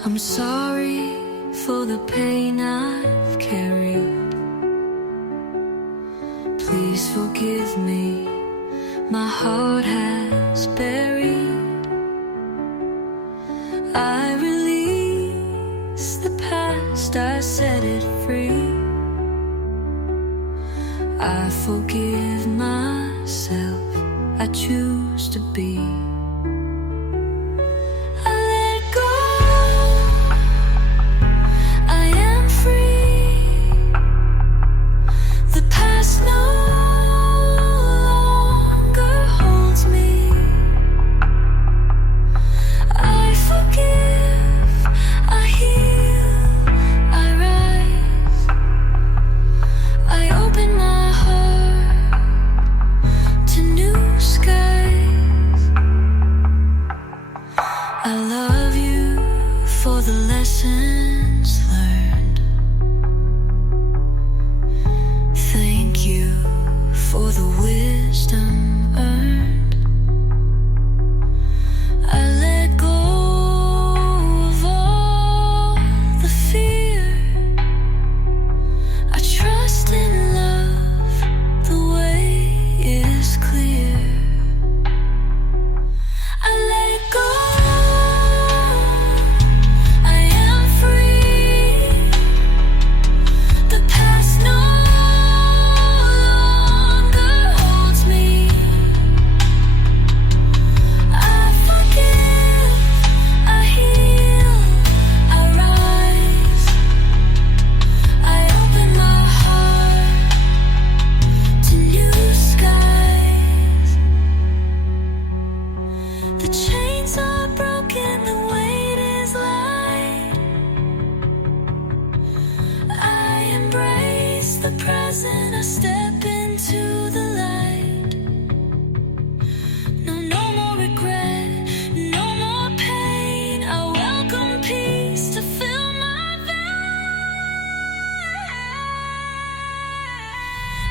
I'm sorry for the pain I've carried. Please forgive me, my heart has buried. I release the past, I set it free. I forgive myself, I choose to be. I love you for the lessons learned. Thank you for the wisdom earned. I let go of all the fear. I trust in love, the way is clear. I let go. The present, I step into the light. No more regret, no more pain. I welcome peace to fill my veins.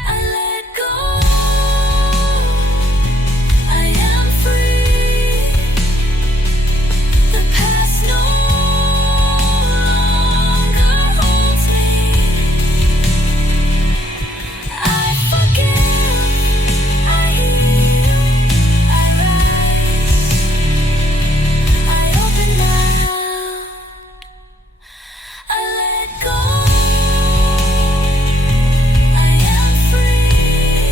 I let go. I am free. The past no longer holds me. I forgive, I heal, I rise. I open my heart, I let go. I am free.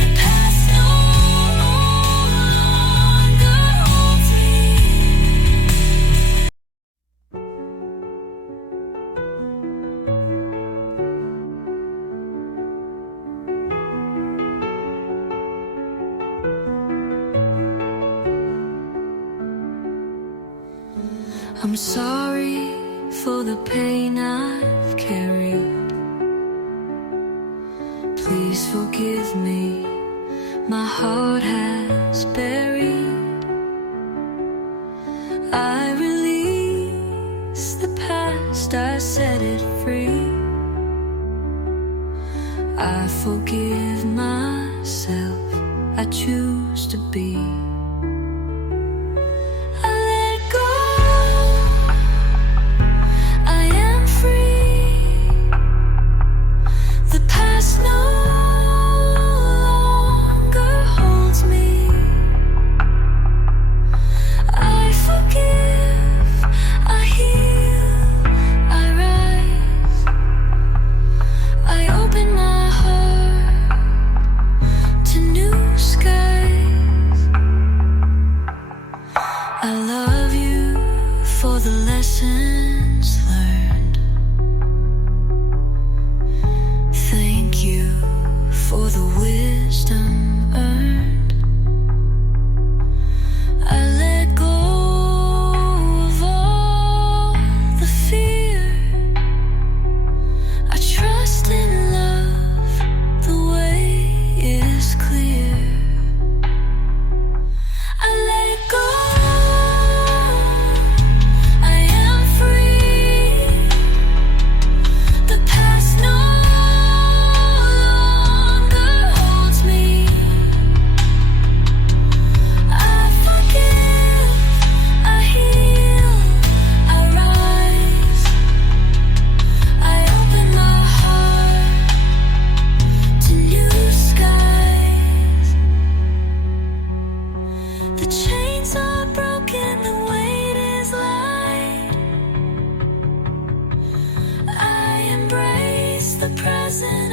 The past no longer holds me. I'm sorry for the pain I've carried. Please forgive me, my heart has buried. I release the past, I set it free. I forgive myself, I choose to be. I love you for the lessons learned. Thank you for the wisdom earned. I let go of all the fear. I trust in love, the way is clear. I let go. I am free.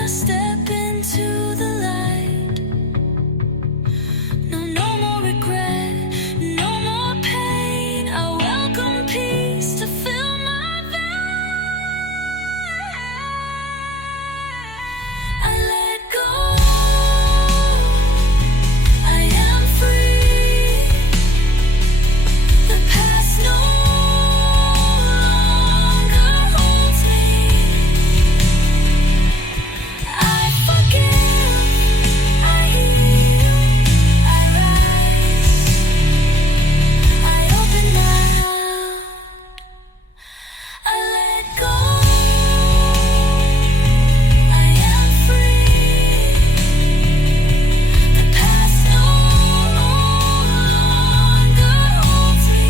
I step into the light. No, no more regret, no more pain. I welcome peace to fill my veins. I let go. I am free. The past no longer holds me. I forgive, I heal, I rise. I open my heart, I let go. I am free. The past no longer holds me.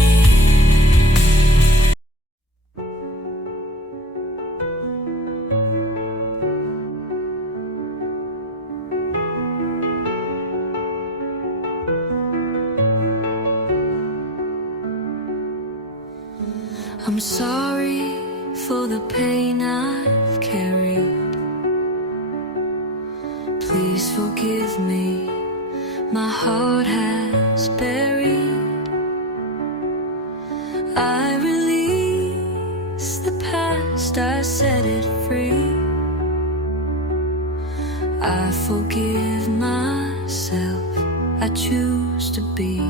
I'm sorry for the pain I've carried. Please forgive me. My heart has buried. I release the past, I set it free. I forgive myself, I choose to be.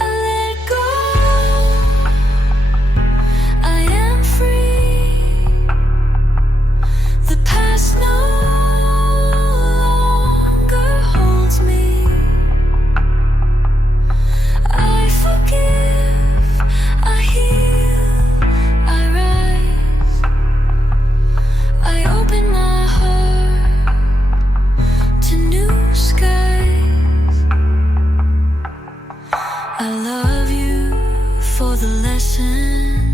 I let go. I am free. The past no longer holds me. I forgive, I heal, I rise. I open my heart to new skies. I love you for the lesson